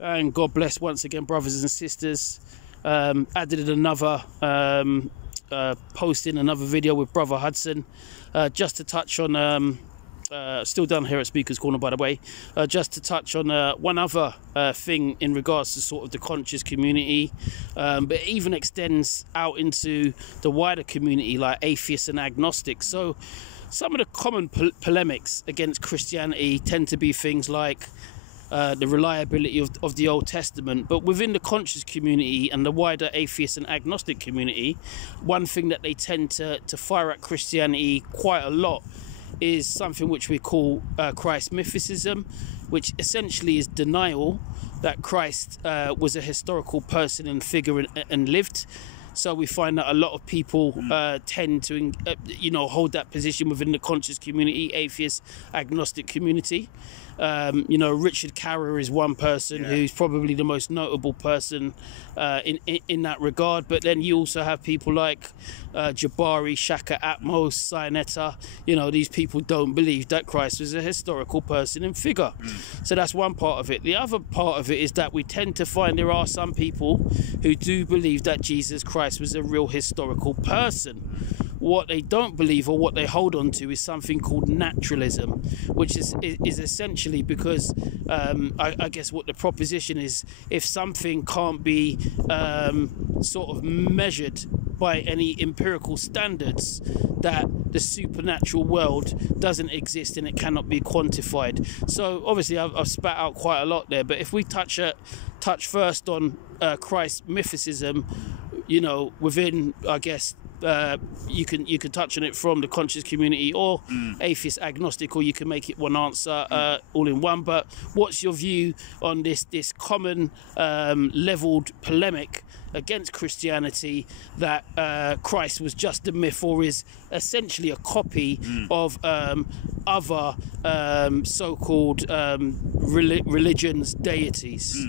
And God bless once again, brothers and sisters. Added another posting, another video with brother Hudson, just to touch on, still down here at Speaker's Corner, by the way, just to touch on one other thing in regards to sort of the conscious community, but it even extends out into the wider community, like atheists and agnostics. So some of the common polemics against Christianity tend to be things like the reliability of the Old Testament. But within the conscious community and the wider atheist and agnostic community, one thing that they tend to fire at Christianity quite a lot is something which we call Christ Mythicism, which essentially is denial that Christ was a historical person and figure and lived. So we find that a lot of people tend to, hold that position within the conscious community, atheist, agnostic community. Richard Carrer is one person who's probably the most notable person in that regard. But then you also have people like Jabari, Shaka Atmos, Sinetta. These people don't believe that Christ was a historical person and figure. So that's one part of it. The other part of it is that we tend to find there are some people who do believe that Jesus Christ was a real historical person. What they don't believe, or what they hold on to, is something called naturalism, which is essentially because I guess what the proposition is, if something can't be sort of measured by any empirical standards, that the supernatural world doesn't exist and it cannot be quantified. So obviously I've spat out quite a lot there, but if we touch first on Christ Mythicism, within, I guess, you can touch on it from the conscious community or atheist agnostic, or you can make it one answer all in one. But what's your view on this common leveled polemic against Christianity that Christ was just a myth, or is essentially a copy of other so-called religions, deities?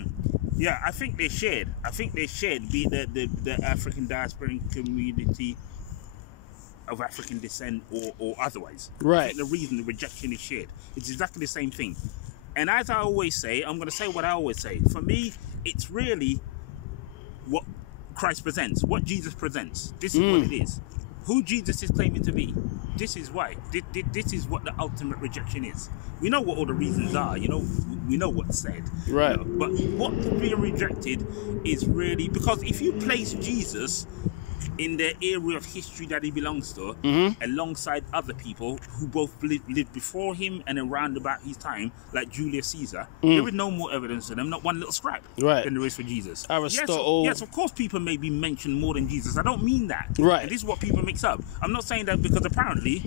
Yeah, I think they shared. Be the African diasporic community of African descent or otherwise. Right. I think the reason the rejection is shared. It's exactly the same thing. And as I always say, I'm going to say what I always say. For me, it's really what Christ presents, what Jesus presents. This is what it is. Who Jesus is claiming to be. This is why. This is what the ultimate rejection is. We know what all the reasons are, we know what's said. Right. But what's being rejected is really, because if you place Jesus in the area of history that he belongs to, alongside other people who both lived before him and around about his time, like Julius Caesar, there is no more evidence for them, not one little scrap, than there is for Jesus. Aristotle. Yes, of course people may be mentioned more than Jesus. I don't mean that. Right. And this is what people mix up. I'm not saying that because apparently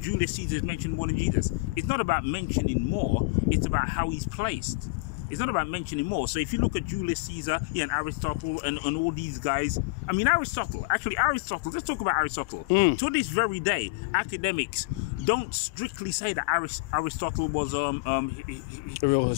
Julius Caesar is mentioned more than Jesus. It's not about mentioning more, it's about how he's placed. It's not about mentioning more. So if you look at Julius Caesar and Aristotle and all these guys, I mean Aristotle, let's talk about Aristotle. To this very day, academics don't strictly say that Aristotle was real.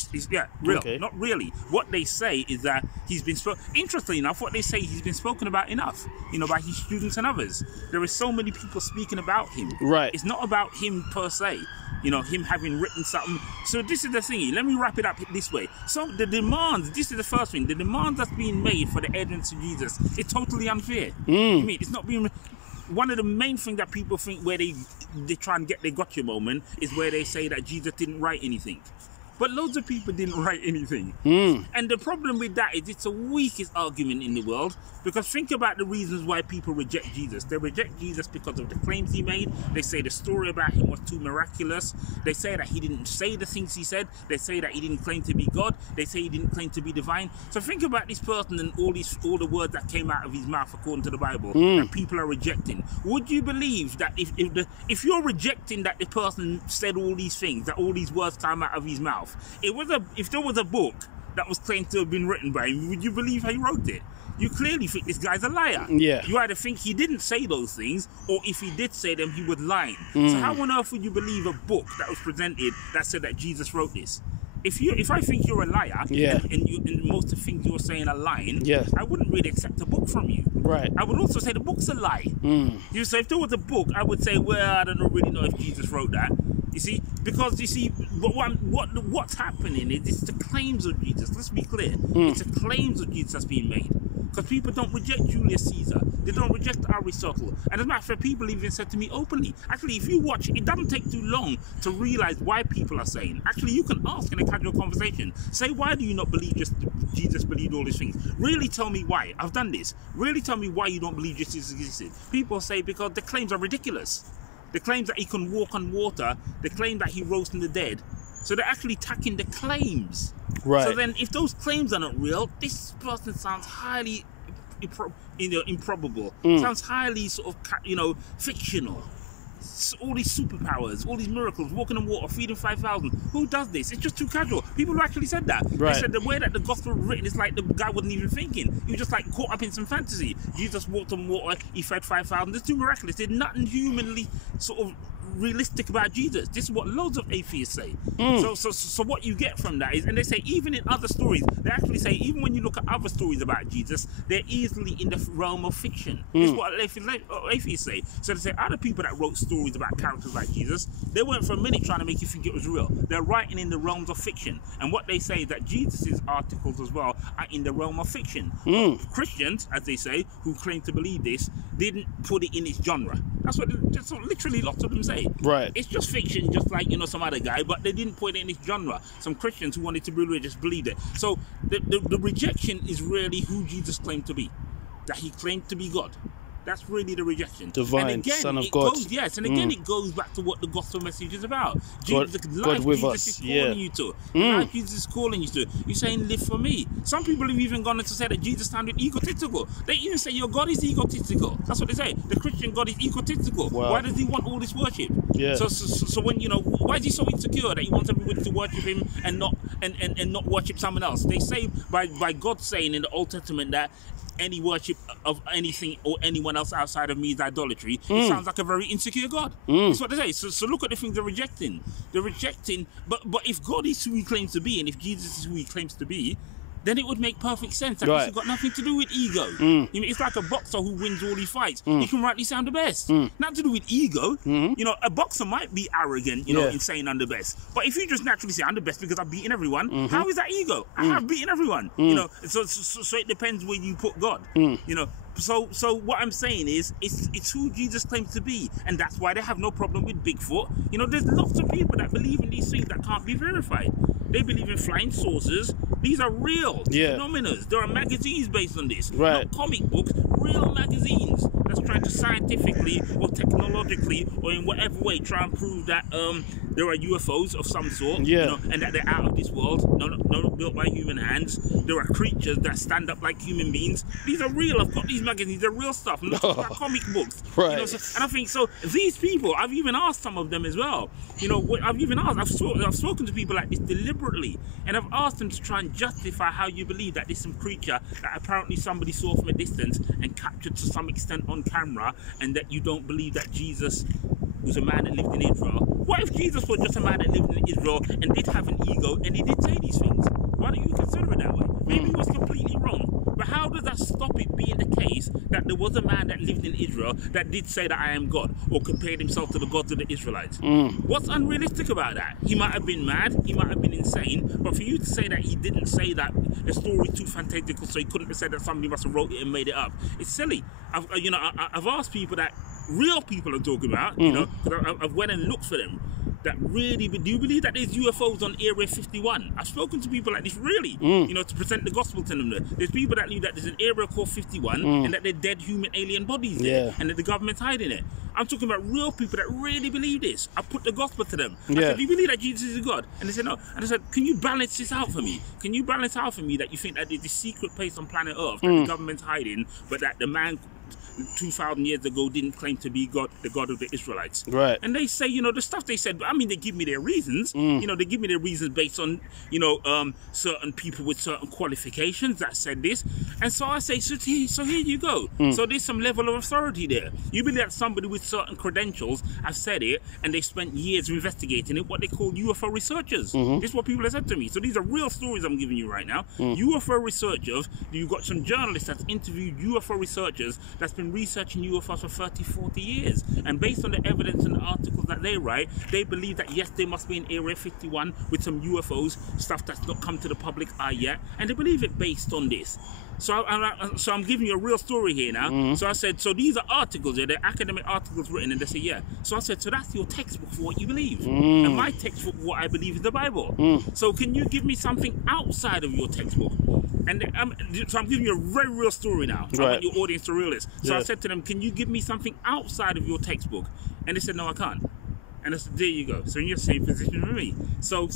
Okay. Not really. What they say is that he's been interestingly enough, what they say, he's been spoken about enough, by his students and others. There is so many people speaking about him. Right. It's not about him per se. Him having written something. So this is the thing. Let me wrap it up this way. So the demands, this is the first thing, the demands that's being made for the evidence to Jesus is totally unfair. I mean, it's not being... One of the main things that people think where they try and get their gotcha moment is where they say that Jesus didn't write anything. But loads of people didn't write anything. And the problem with that is it's the weakest argument in the world, because think about the reasons why people reject Jesus. They reject Jesus because of the claims he made. They say the story about him was too miraculous. They say that he didn't say the things he said. They say that he didn't claim to be God. They say he didn't claim to be divine. So think about this person and all the words that came out of his mouth according to the Bible that people are rejecting. Would you believe that if you're rejecting that the person said all these things, that all these words came out of his mouth, if there was a book that was claimed to have been written by him, would you believe he wrote it? You clearly think this guy's a liar. Yeah. You either think he didn't say those things, or if he did say them, he was lying. So how on earth would you believe a book that was presented that said that Jesus wrote this? If I think you're a liar, and most of the things you're saying are lying, I wouldn't really accept a book from you. Right. I would also say the book's a lie. So if there was a book, I would say, well, I don't really know if Jesus wrote that. You see, because but what's happening is it's the claims of Jesus. Let's be clear. It's the claims of Jesus that's being made. Because people don't reject Julius Caesar. They don't reject Aristotle. And as a matter of fact, people even said to me openly, actually, if you watch, it doesn't take too long to realize why people are saying. Actually, you can ask in a casual conversation. Say, why do you not believe just Jesus believed all these things? Really tell me why. I've done this. Really tell me why you don't believe Jesus existed. People say because the claims are ridiculous. The claims that he can walk on water. The claim that he rose from the dead. So they're actually attacking the claims. Right. So then if those claims are not real, this person sounds highly improbable. Sounds highly sort of, fictional. All these superpowers, all these miracles, walking on water, feeding 5,000. Who does this? It's just too casual. People who actually said that. Right. They said the way that the gospel was written is like the guy wasn't even thinking. He was just like caught up in some fantasy. Jesus walked on water, he fed 5,000. It's too miraculous. There's nothing humanly sort of realistic about Jesus. This is what loads of atheists say. So what you get from that is, and they say even in other stories, they actually say even when you look at other stories about Jesus, they're easily in the realm of fiction. This is what atheists say. So they say other people that wrote stories about characters like Jesus, they weren't for a minute trying to make you think it was real. They're writing in the realms of fiction. And what they say is that Jesus's articles as well are in the realm of fiction. Christians, as they say, who claim to believe this, didn't put it in its genre. That's what literally lots of them say. Right. It's just fiction, just like, some other guy, but they didn't put it in its genre. Some Christians who wanted to be religious believed it. So the rejection is really who Jesus claimed to be. That he claimed to be God. That's really the rejection. Divine, and again, Son of God. Again, it goes back to what the gospel message is about. God with Jesus us. is calling you to. Life Jesus is calling you to. You're saying, live for me. Some people have even gone on to say that Jesus sounded egotistical. They even say your God is egotistical. That's what they say. The Christian God is egotistical. Wow. Why does he want all this worship? Yeah. So when, why is he so insecure that he wants everybody to worship him and not worship someone else? They say by God saying in the Old Testament that any worship of anything or anyone else outside of me is idolatry. It sounds like a very insecure God. That's what they say. So look at the things they're rejecting. They're rejecting, but if God is who he claims to be, and if Jesus is who he claims to be, then it would make perfect sense. That this has got nothing to do with ego. It's like a boxer who wins all he fights. He can rightly sound the best. Not to do with ego. A boxer might be arrogant, in saying I'm the best. But if you just naturally say I'm the best because I've beaten everyone, how is that ego? I have beaten everyone. So it depends where you put God. So what I'm saying is, it's who Jesus claims to be, and that's why they have no problem with Bigfoot. There's lots of people that believe in these things that can't be verified. They believe in flying saucers. These are real phenomena. There are magazines based on this, not comic books. Real magazines that's trying to scientifically or technologically or in whatever way try and prove that there are UFOs of some sort, and that they're out of this world, not built by human hands. There are creatures that stand up like human beings. These are real. I've got these magazines. They're real stuff, not comic books. Right. And I think so. These people, I've even asked some of them as well. I've spoken to people like this deliberately, and I've asked them to try and justify how you believe that there's some creature that apparently somebody saw from a distance and captured to some extent on camera, and that you don't believe that Jesus was a man that lived in Israel. What if Jesus was just a man that lived in Israel and did have an ego and he did say these things? Why don't you consider it that way? Maybe he was completely wrong. But how does that stop it being the case that there was a man that lived in Israel that did say that I am God, or compared himself to the gods of the Israelites? What's unrealistic about that? He might have been mad, he might have been insane, but for you to say that he didn't say that, the story is too fantastical, so he couldn't have said that somebody must have wrote it and made it up. It's silly. I've asked people that real people are talking about, because I've went and looked for them, that really, do you believe that there's UFOs on Area 51? I've spoken to people like this, really, to present the gospel to them. There's people that believe that there's an area called 51 and that they're dead human alien bodies there, and that the government's hiding it. I'm talking about real people that really believe this. I put the gospel to them. I said, do you believe that Jesus is God? And they said, no. And I said, can you balance this out for me? Can you balance out for me that you think that there's this secret place on planet Earth that the government's hiding, but that the man 2,000 years ago didn't claim to be God, the God of the Israelites? Right. And they say, the stuff they said, they give me their reasons. They give me their reasons based on, certain people with certain qualifications that said this. And so I say, so here you go. So there's some level of authority there. You believe that somebody with certain credentials have said it, and they spent years investigating it, what they call UFO researchers. This is what people have said to me. So these are real stories I'm giving you right now. UFO researchers, you've got some journalists that's interviewed UFO researchers that's been been researching UFOs for 30, 40 years. And based on the evidence and the articles that they write, they believe that yes, there must be an Area 51 with some UFOs, stuff that's not come to the public eye yet. And they believe it based on this. So I'm giving you a real story here now. So I said, so these are articles, they're academic articles written, and they say, yeah. So I said, so that's your textbook for what you believe. And my textbook for what I believe is the Bible. So can you give me something outside of your textbook? And so I'm giving you a very real story now. I want your audience to realize. So I said to them, can you give me something outside of your textbook? And they said, no, I can't. And I said, there you go. So you're in the same position with me. So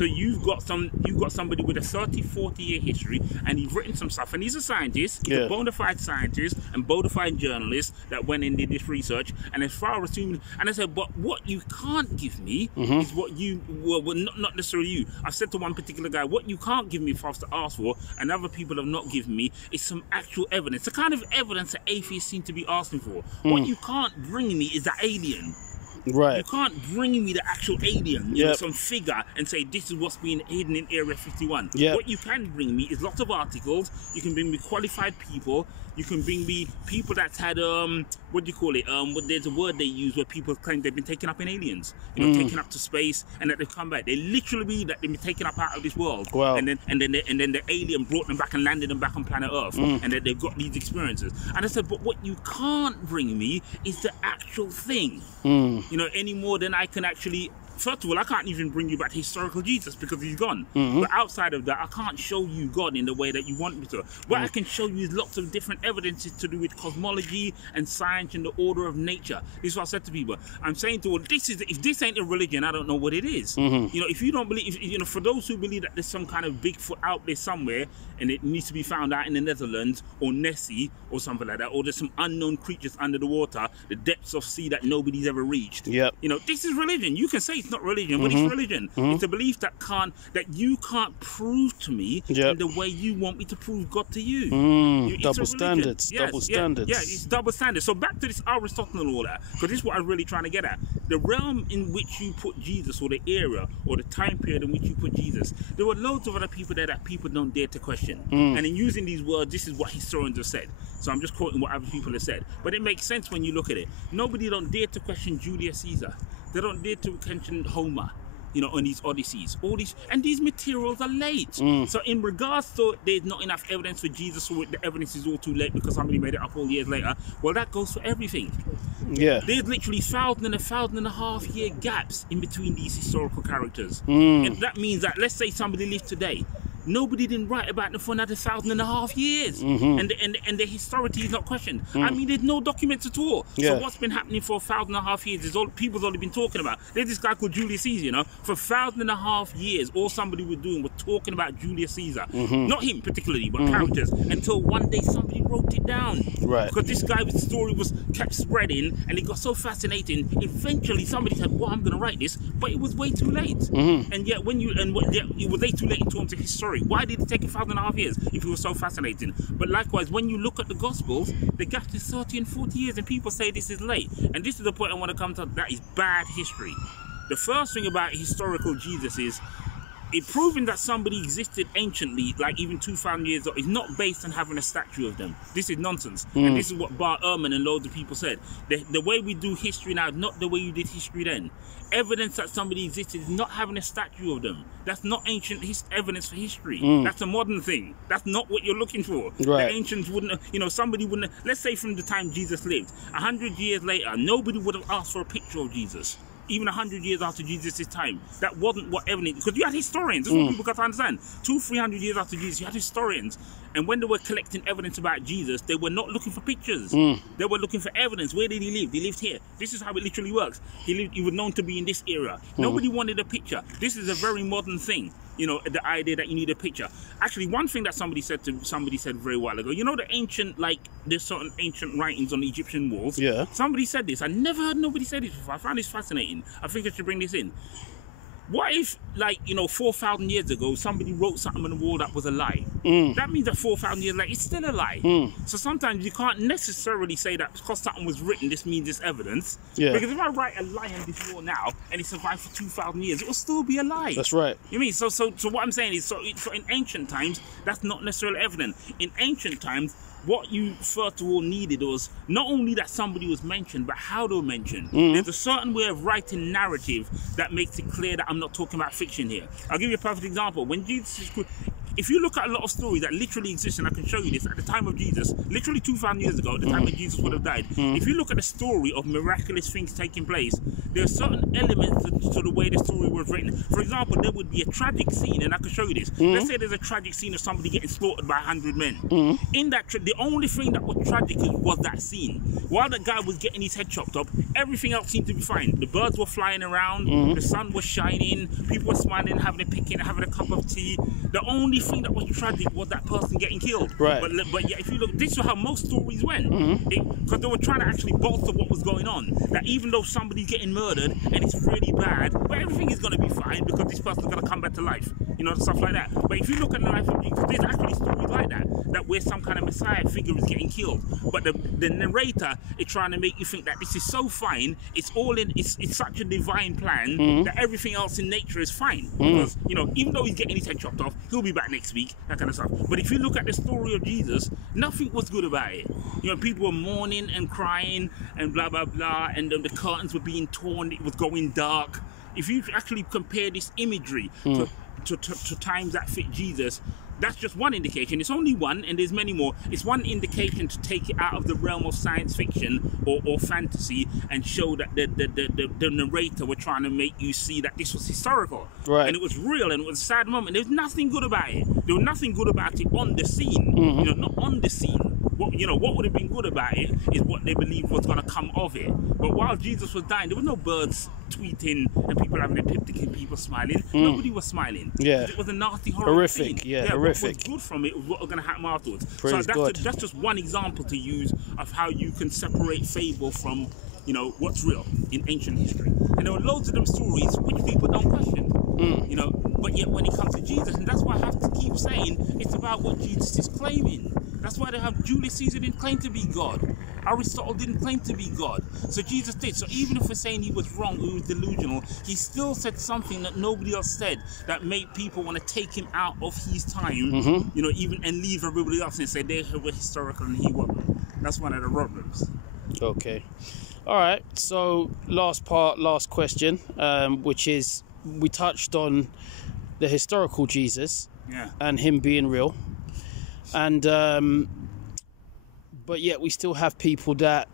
you've got somebody with a 30, 40-year history, and he's written some stuff. And he's a scientist. He's a bona fide scientist and bona fide journalist that went and did this research. And as far as and I said, but what you can't give me is what you, well, not necessarily you. I said to one particular guy, what you can't give me if I was to ask for, and other people have not given me, is some actual evidence. The kind of evidence that atheists seem to be asking for. What you can't bring me is the alien. Right. You can't bring me the actual alien, you know, some figure, and say this is what's being hidden in Area 51. What you can bring me is lots of articles. You can bring me qualified people. You can bring me people that's had what do you call it? There's a word they use where people claim they've been taken up in aliens, you know, taken up to space, and that they've come back. They literally mean that they've been taken up out of this world, and then the alien brought them back and landed them back on planet Earth, and that they've got these experiences. And I said, but what you can't bring me is the actual thing, you know, any more than I can actually. First of all, I can't even bring you back to historical Jesus because he's gone. But outside of that, I can't show you God in the way that you want me to. What I can show you is lots of different evidences to do with cosmology and science and the order of nature. This is what I said to people. I'm saying to all, if this ain't a religion, I don't know what it is. You know, if you don't believe, you know, for those who believe that there's some kind of Bigfoot out there somewhere and it needs to be found out in the Netherlands or Nessie or something like that, or there's some unknown creatures under the water, the depths of sea that nobody's ever reached. You know, this is religion. You can say it's not religion, but it's religion. It's a belief that you can't prove to me in the way you want me to prove God to you. Double standards. Yes, double standards. Yeah, it's double standards. So back to this Aristotle and all that, because this is what I'm really trying to get at. The realm in which you put Jesus, or the era, or the time period in which you put Jesus, there were loads of other people there that people don't dare to question. And in using these words, this is what historians have said. So I'm just quoting what other people have said. But it makes sense when you look at it. Nobody don't dare to question Julius Caesar. They don't dare to question Homer, you know, on these Odysseys. All these, and these materials are late. So in regards to there's not enough evidence for Jesus, or the evidence is all too late because somebody made it up all years later, well, that goes for everything. There's literally 1,000 and 1,500 year gaps in between these historical characters. And that means that, let's say somebody lived today, nobody didn't write about them for another 1,500 years, and the historicity is not questioned. I mean, there's no documents at all. So what's been happening for 1,500 years is all people's only been talking about. There's this guy called Julius Caesar, you know, for 1,500 years, all somebody was doing was talking about Julius Caesar, not him particularly, but characters, until one day somebody wrote it down. Because this guy's story kept spreading, and it got so fascinating. Eventually, somebody said, "Well, I'm going to write this," but it was way too late. And yet, it was way too late in terms of history. Why did it take 1,500 years if it was so fascinating? But likewise, when you look at the Gospels, the gap is 30 and 40 years, and people say this is late. And this is the point I want to come to. That is bad history. The first thing about historical Jesus is it proving that somebody existed anciently, like even 2,000 years ago, is not based on having a statue of them. This is nonsense. And this is what Bart Ehrman and loads of people said. The way we do history now is not the way you did history then. Evidence that somebody existed is not having a statue of them. That's not ancient evidence for history. That's a modern thing. That's not what you're looking for. The ancients wouldn't, you know, somebody wouldn't, let's say from the time Jesus lived, 100 years later, nobody would have asked for a picture of Jesus. Even 100 years after Jesus' time, that wasn't what evidence, because you had historians. That's what people got to understand. 200-300 years after Jesus, you had historians, and when they were collecting evidence about Jesus, they were not looking for pictures. They were looking for evidence. Where did he live? He lived here. This is how it literally works. He was known to be in this era. Nobody wanted a picture. This is a very modern thing. You know, the idea that you need a picture. Actually, one thing that somebody said very while ago, you know, the ancient, like, there's certain ancient writings on the Egyptian walls. Somebody said this. I never heard nobody say this before. I found this fascinating. I think I should bring this in. What if, like, you know, 4,000 years ago, somebody wrote something on the wall that was a lie? That means that 4,000 years later, it's still a lie. So sometimes you can't necessarily say that because something was written, this means it's evidence. Because if I write a lie on this wall now, and it survived for 2,000 years, it will still be a lie. That's right. You mean, so what I'm saying is, so in ancient times, that's not necessarily evident. In ancient times, what you first of all needed was not only that somebody was mentioned, but how they were mentioned. There's a certain way of writing narrative that makes it clear that I'm not talking about fiction here. I'll give you a perfect example. When Jesus is, if you look at a lot of stories that literally exist, and I can show you this, at the time of Jesus, literally 2,000 years ago, at the time when Jesus would have died, if you look at the story of miraculous things taking place, there are certain elements to the way the story was written. For example, there would be a tragic scene, and I can show you this. Let's say there's a tragic scene of somebody getting slaughtered by 100 men. In that, the only thing that was tragic was that scene. While that guy was getting his head chopped up, everything else seemed to be fine. The birds were flying around, the sun was shining, people were smiling, having a picnic, having a cup of tea. The only thing that was tragic was that person getting killed. Right. But yeah, if you look, this is how most stories went. Because they were trying to actually bolster what was going on. That even though somebody's getting murdered and it's really bad, but everything is going to be fine because this person's going to come back to life. You know, stuff like that. But if you look at the life of Jesus, there's actually stories like that where some kind of Messiah figure is getting killed. But the narrator is trying to make you think that this is so fine, it's all in, it's such a divine plan that everything else in nature is fine. Because, you know, even though he's getting his head chopped off, he'll be back next week, that kind of stuff. But if you look at the story of Jesus, nothing was good about it. You know, people were mourning and crying and blah, blah, blah, and the curtains were being torn, it was going dark. If you actually compare this imagery to times that fit Jesus, that's just one indication. It's only one, and there's many more. It's one indication to take it out of the realm of science fiction or fantasy and show that the narrator were trying to make you see that this was historical. Right. And it was real, and it was a sad moment. There's nothing good about it. There was nothing good about it on the scene. You know, not on the scene. What would have been good about it is what they believed was going to come of it. But while Jesus was dying, there were no birds tweeting and people having a picnic and people smiling. Nobody was smiling. Yeah. It was a nasty, horrible scene. Horrific. What was good from it was what was going to happen afterwards. Praise God. That's just one example to use of how you can separate fable from, you know, what's real in ancient history. And there were loads of them stories which people don't question. You know, but yet when it comes to Jesus, and that's why I have to keep saying it's about what Jesus is claiming. That's why they have Julius Caesar didn't claim to be God. Aristotle didn't claim to be God. So Jesus did. So even if we're saying he was wrong, he was delusional, he still said something that nobody else said that made people want to take him out of his time, you know, even and leave everybody else and say they were historical and he wasn't. That's one of the problems. Okay. All right. So last question, which is we touched on the historical Jesus and him being real. And but yet we still have people that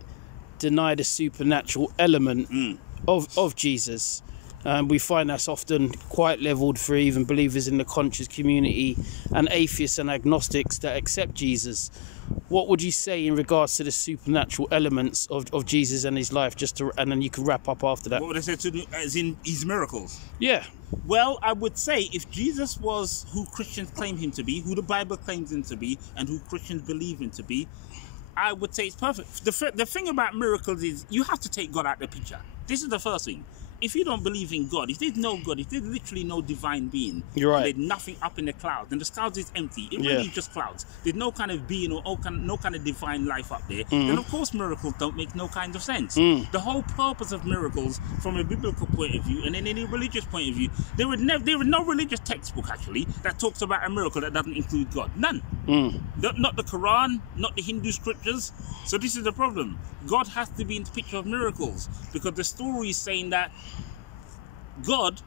deny the supernatural element of Jesus. We find that's often quite leveled for even believers in the conscious community and atheists and agnostics that accept Jesus. What would you say in regards to the supernatural elements of Jesus and his life? And then you can wrap up after that. What would I say to do, as in his miracles? Yeah. Well, I would say if Jesus was who Christians claim him to be, who the Bible claims him to be, and who Christians believe him to be, I would say it's perfect. The thing about miracles is you have to take God out of the picture. This is the first thing. If you don't believe in God, if there's no God, if there's literally no divine being, you're right. There's nothing up in the clouds, and the clouds is empty. It really is just clouds. There's no kind of being or no kind of divine life up there. Then of course miracles don't make no kind of sense. The whole purpose of miracles, from a biblical point of view and in any religious point of view, there was no religious textbook actually that talks about a miracle that doesn't include God. None. Not the Quran, not the Hindu scriptures. So this is the problem. God has to be in the picture of miracles because the story is saying that God,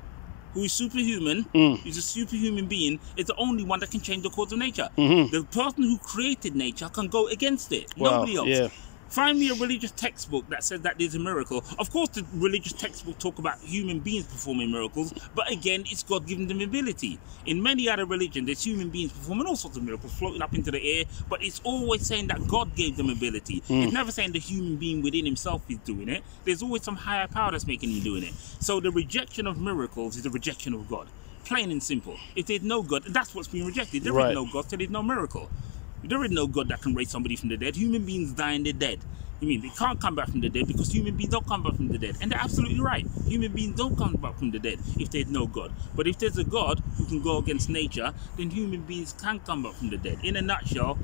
who is superhuman, is a superhuman being, is the only one that can change the course of nature. The person who created nature can go against it. Nobody else. Yeah. Find me a religious textbook that says that there's a miracle. Of course, the religious textbook talk about human beings performing miracles, but again, it's God giving them ability. In many other religions, there's human beings performing all sorts of miracles, floating up into the air, but it's always saying that God gave them ability. It's never saying the human being within himself is doing it. There's always some higher power that's making him doing it. So the rejection of miracles is the rejection of God. Plain and simple. If there's no God, that's what's being rejected. There is no God, so there's no miracle. There is no God that can raise somebody from the dead. Human beings die and they're dead. I mean, they can't come back from the dead because human beings don't come back from the dead. And they're absolutely right. Human beings don't come back from the dead if there's no God. But if there's a God who can go against nature, then human beings can come back from the dead. In a nutshell,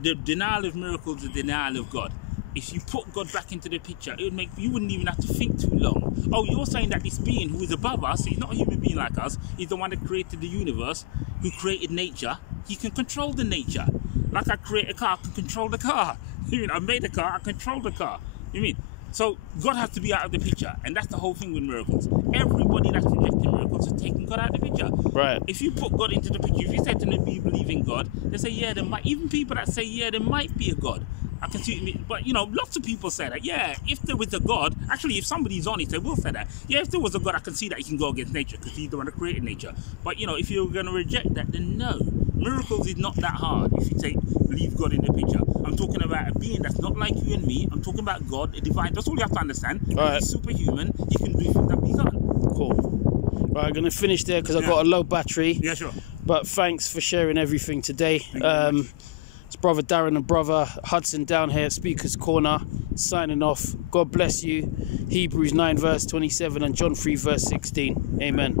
the denial of miracles is the denial of God. If you put God back into the picture, it would make you wouldn't even have to think too long. Oh, you're saying that this being who is above us, he's not a human being like us, he's the one that created the universe, who created nature. He can control the nature. Like I create a car, I can control the car. You mean I made a car, I control the car. You mean? So God has to be out of the picture, and that's the whole thing with miracles. Everybody that's rejecting miracles is taking God out of the picture. Right. If you put God into the picture, if you say to them, "Do you believe in God?" They say, "Yeah, there might." Even people that say, "Yeah, there might be a God," I can see. But you know, lots of people say that. Yeah, if there was a God, actually, if somebody's honest, they will say that. Yeah, if there was a God, I can see that he can go against nature because he's the one that created nature. But you know, if you're going to reject that, then no. Miracles is not that hard if you leave God in the picture. I'm talking about a being that's not like you and me. I'm talking about God, a divine. That's all you have to understand. Right. He's superhuman. He can do things that we can't. Cool. Right, I'm going to finish there because I've got a low battery. Yeah, sure. But thanks for sharing everything today. It's brother Darren and brother Hudson down here at Speaker's Corner, signing off. God bless you. Hebrews 9 verse 27 and John 3 verse 16. Amen.